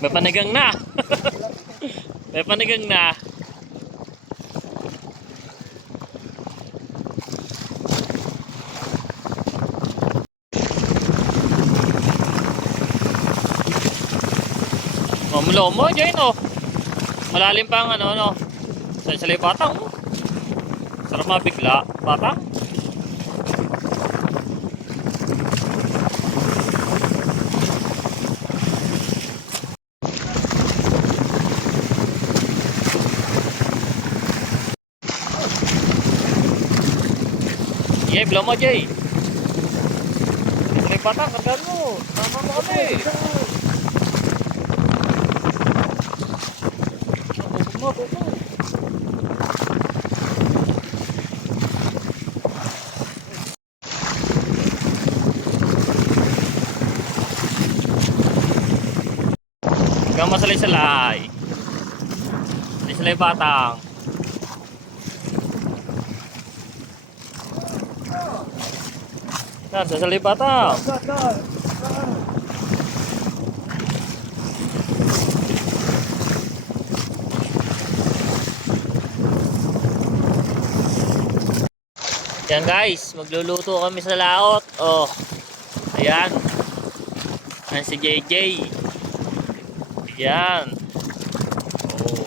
May panigang na. May panigang na. Mamulo dyan oh. Malalim pa ang ano. Sa salay batang. Sarap mabigla. Batang. Jay, blow mo Jay. Salay batang, kargaan mo. Tama mo kami. Hanggang masalay-salay. Salay batang. Yan, sasalay batang. Yan guys, magluluto kami sa laot. Oh. Ayan. Ayan si JJ. Ayan. Oh.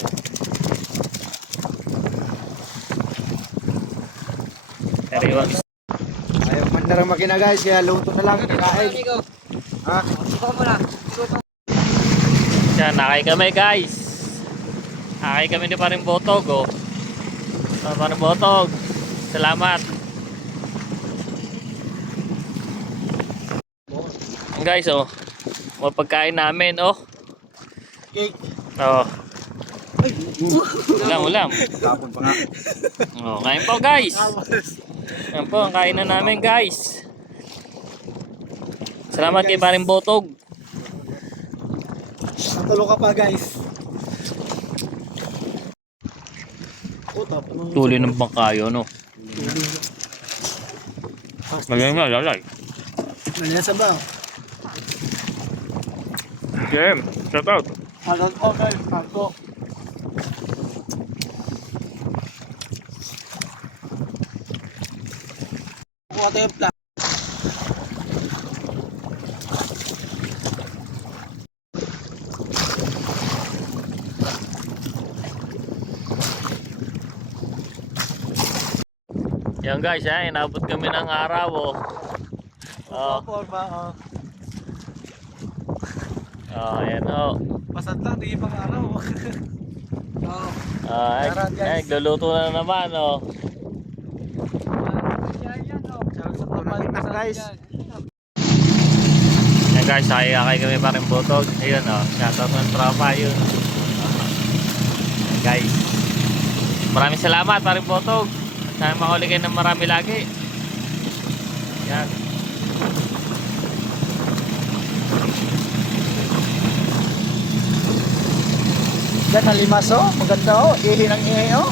Kariwang. Ayaw man na rin makina guys, kaya luto na lang. Kain. Ha? Yan, nakay kami guys. Nakay kami ni Paring Botog. Oh. Paring Botog. Salamat. Guys, oh. Mga pagkain namin, oh. Cake. Oh. Ulam. Kapon pa nga. Oh, kain po, guys. Yan po, ang kainan namin, guys. Salamat kay Paring Botog. Natulog ka pa guys. Tuloy ng bangkayo, no? Magaling nga, lalay. Nandiyan sa ba? Game, shout out. Halag ko guys, hago. Kuha tayo yung plan. Yan guys, inabot kami ng araw, oh. Oh, ayan, oh. Pasad lang, di pang araw. Nagluluto na naman, oh. Guys. Yan guys, kay kami Paring Botog. Ayun, oh. Shoutout ng tropa, yun. Yan guys. Maraming salamat, Paring Botog. Sana makahuli kayo ng marami lagi. Yan. Yan ang limas oh, maganda oh, ihi ng ihi oh.